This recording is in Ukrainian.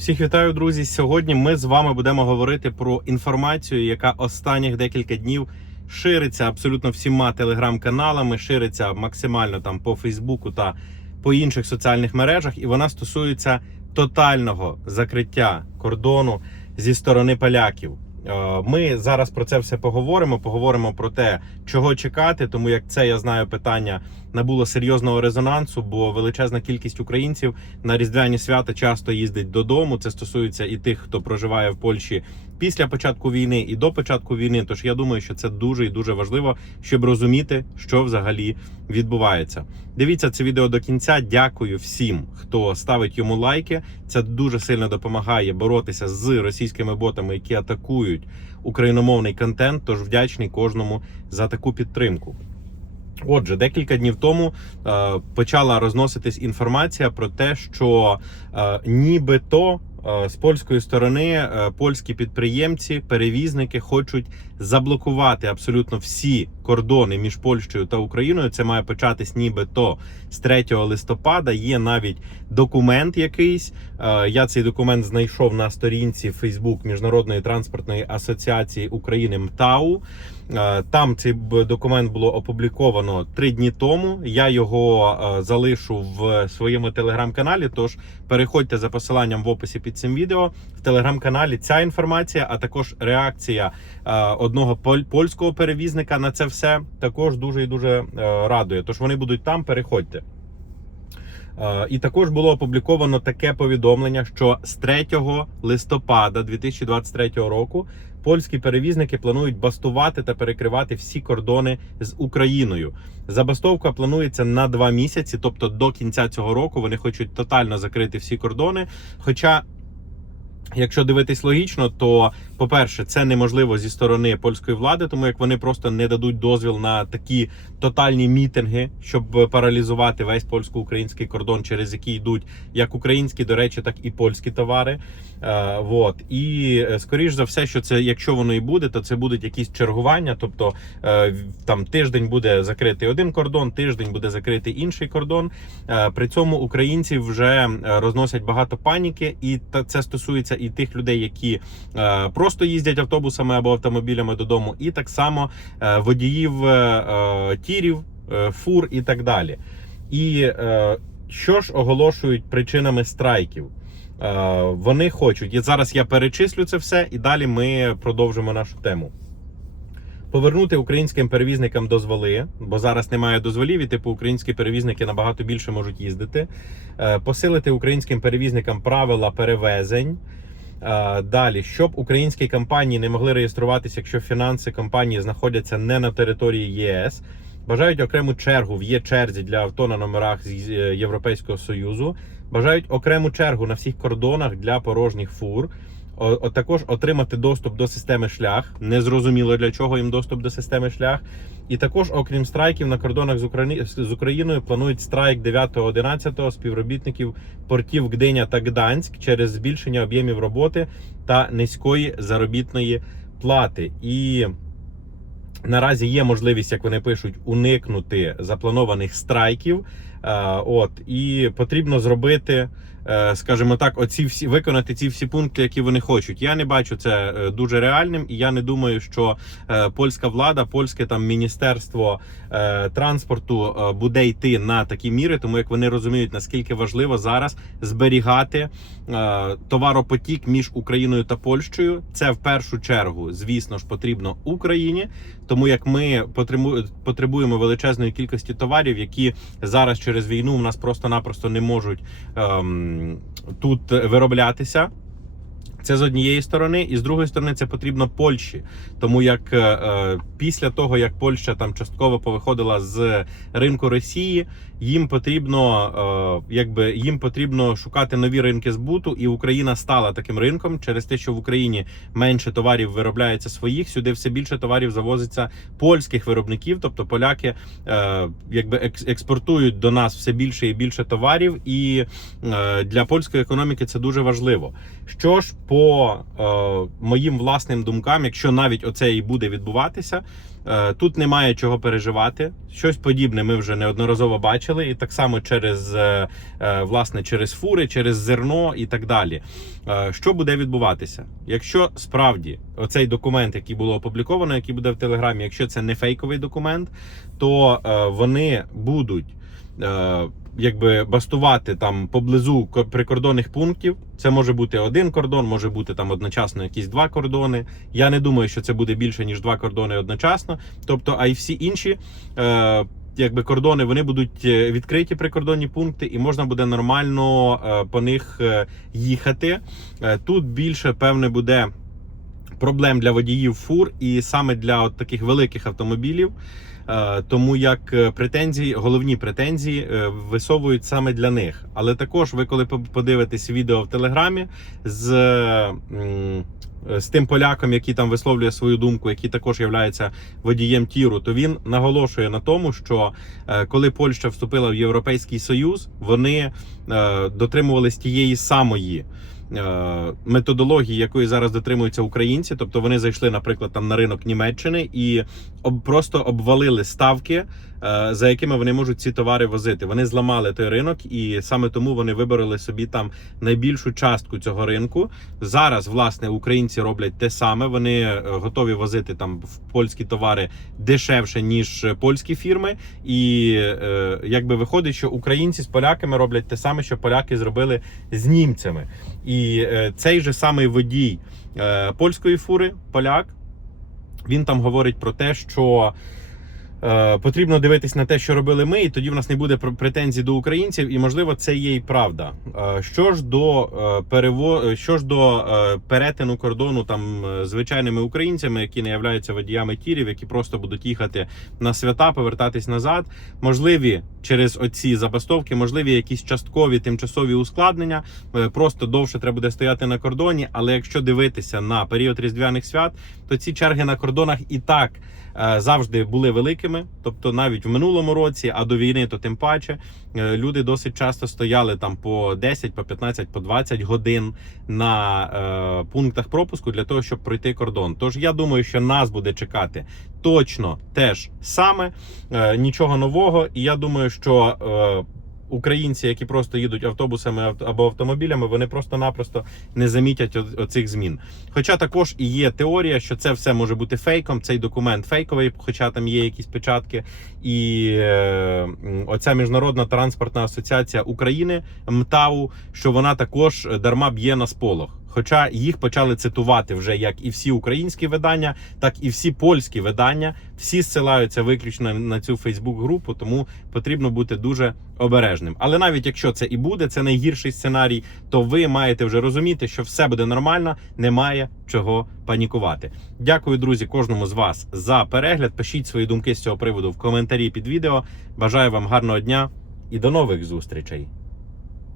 Всіх вітаю, друзі. Сьогодні ми з вами будемо говорити про інформацію, яка останніх декілька днів шириться абсолютно всіма телеграм-каналами, шириться максимально там по Фейсбуку та по інших соціальних мережах, і вона стосується тотального закриття кордону зі сторони поляків. Е, Ми зараз про це все поговоримо. Поговоримо про те, чого чекати, тому як це я знаю питання набуло серйозного резонансу, бо величезна кількість українців на різдвяні свята часто їздить додому. Це стосується і тих, хто проживає в Польщі після початку війни і до початку війни. Тож я думаю, що це дуже і дуже важливо, щоб розуміти, що взагалі відбувається. Дивіться це відео до кінця. Дякую всім, хто ставить йому лайки. Це дуже сильно допомагає боротися з російськими ботами, які атакують україномовний контент. Тож вдячний кожному за таку підтримку. Отже, декілька днів тому е, почала розноситись інформація про те, що е, нібито з польської сторони е, польські підприємці, перевізники хочуть заблокувати абсолютно всі кордони між Польщею та Україною. Це має початись нібито з 3 листопада. Є навіть документ якийсь. Е, Я цей документ знайшов на сторінці Facebook Міжнародної транспортної асоціації України МТАУ. Е, Там цей документ було опубліковано три дні тому. Я його е, залишу в своєму телеграм-каналі. Тож переходьте за посиланням в описі під цим відео. В телеграм-каналі ця інформація, а також реакція е, одного поль- польського перевізника на це все також дуже і дуже е, радує. Тож вони будуть там. Переходьте. Е, І також було опубліковано таке повідомлення, що з 3 листопада 2023 року польські перевізники планують бастувати та перекривати всі кордони з Україною. Забастовка планується на два місяці, тобто до кінця цього року вони хочуть тотально закрити всі кордони. Хоча Якщо дивитись логічно, то по-перше, це неможливо зі сторони польської влади, тому як вони просто не дадуть дозвіл на такі тотальні мітинги, щоб паралізувати весь польсько-український кордон, через який йдуть як українські, до речі, так і польські товари. Е, вот і е, скоріш за все, що це, якщо воно і буде, то це будуть якісь чергування. Тобто е, там тиждень буде закритий один кордон, тиждень буде закритий інший кордон. Е, При цьому українці вже е, розносять багато паніки, і та це стосується і тих людей, які е, просто їздять автобусами або автомобілями додому, і так само е, водіїв е, е, тірів, фур і так далі. І що ж оголошують причинами страйків? Вони хочуть, і зараз я перечислю це все, і далі ми продовжимо нашу тему. Повернути українським перевізникам дозволи, бо зараз немає дозволів, і типу українські перевізники набагато більше можуть їздити. Посилити українським перевізникам правила перевезень. Далі, щоб українські компанії не могли реєструватися, якщо фінанси компанії знаходяться не на території ЄС. Бажають окрему чергу в є-черзі для авто на номерах з е, Європейського Союзу. Бажають окрему чергу на всіх кордонах для порожніх фур. Також отримати доступ до системи шлях. Незрозуміло для чого їм доступ до системи шлях. І також, окрім страйків на кордонах з Україні з Україною, планують страйк 9-11 співробітників портів Гдиня та Гданськ через збільшення об'ємів роботи та низької заробітної плати. І наразі є можливість, як вони пишуть, уникнути запланованих страйків. Е, От і потрібно зробити, е, скажімо так, оці всі виконати ці всі пункти, які вони хочуть. Я не бачу це е, дуже реальним, і я не думаю, що польська влада, польське там міністерство транспорту буде йти на такі міри, тому як вони розуміють наскільки важливо зараз зберігати товаропотік між Україною та Польщею. Це в першу чергу, звісно ж, потрібно Україні, тому як ми потребуємо величезної кількості товарів, які зараз через війну в нас просто-напросто не можуть ем, тут вироблятися. Це з однієї сторони, і з другої сторони, це потрібно Польщі, тому як е, е, після того як Польща там частково повиходила з ринку Росії, їм потрібно, е, якби їм потрібно шукати нові ринки збуту, і Україна стала таким ринком через те, що в Україні менше товарів виробляється своїх. Сюди все більше товарів завозиться польських виробників, тобто поляки е, якби експортують до нас все більше і більше товарів, і е, для польської економіки це дуже важливо. Що ж, по е, моїм власним думкам, якщо навіть оце і буде відбуватися, Е, Тут немає чого переживати. Щось подібне ми вже неодноразово бачили, і так само через е, е, власне через фури, через зерно і так далі. Е, Що буде відбуватися? Якщо справді оцей документ, який було опубліковано, який буде в телеграмі, якщо це не фейковий документ, то е, вони будуть. Е, Якби бастувати там поблизу прикордонних пунктів, це може бути один кордон, може бути там одночасно якісь два кордони. Я не думаю, що це буде більше ніж два кордони одночасно. Тобто, а й всі інші е, якби кордони вони будуть е, відкриті прикордонні пункти, і можна буде нормально е, по них їхати. Тут більше певне буде проблем для водіїв фур, і саме для от таких великих автомобілів. Е, Тому як е, претензії, головні претензії е, висовують саме для них. Але також ви, коли по- подивитесь відео в телеграмі з, з тим поляком, який там висловлює свою думку, який також є водієм тіру, то він наголошує на тому, що коли Польща вступила в Європейський Союз, вони дотримувались тієї самої. Е, Методології, якої зараз дотримуються українці, тобто вони зайшли, наприклад, там на ринок Німеччини і просто обвалили ставки, за якими вони можуть ці товари возити. Вони зламали той ринок, і саме тому вони вибороли собі там найбільшу частку цього ринку. Зараз, власне, українці роблять те саме. Вони е, готові возити там в польські товари дешевше ніж е, польські фірми. І е, якби виходить, що українці з поляками роблять те саме, що поляки зробили з німцями. І е, цей же самий водій е, польської фури, поляк, він там говорить про те, що. Е, потрібно дивитись на те, що робили ми, і тоді в нас не буде пр- претензій до українців, і можливо це є і правда. Е, що ж до е, перево... що ж до перетину кордону там звичайними українцями, які не являються водіями тірів, які просто будуть їхати на свята, повертатись назад, можливі через оці забастовки, можливі якісь часткові тимчасові ускладнення. Просто довше треба буде стояти на кордоні. Але якщо дивитися на період різдвяних свят, то ці черги на кордонах і так завжди були великими. Тобто, навіть в минулому році, а до війни, то тим паче, е, люди досить часто стояли там по 10, по 15, по 20 годин на е, пунктах пропуску для того, щоб пройти кордон. Тож я думаю, що нас буде чекати точно теж саме е, нічого нового. І я думаю, що. Е, Українці, які просто їдуть автобусами авто- або автомобілями, вони просто-напросто не замітять оцих змін. Хоча також і є теорія, що це все може бути фейком. Цей документ фейковий, хоча там є якісь печатки. І е, оця міжнародна транспортна асоціація України МТАУ, що вона також дарма б'є на сполох. Хоча їх почали цитувати вже як і всі українські видання, так і всі польські видання. Всі зсилаються виключно на цю Фейсбук-групу, тому потрібно бути дуже обережним. Але навіть якщо це і буде, це найгірший сценарій, то ви маєте вже розуміти, що все буде нормально, немає чого панікувати. Дякую, друзі, кожному з вас за перегляд. Пишіть свої думки з цього приводу в коментарі під відео. Бажаю вам гарного дня і до нових зустрічей.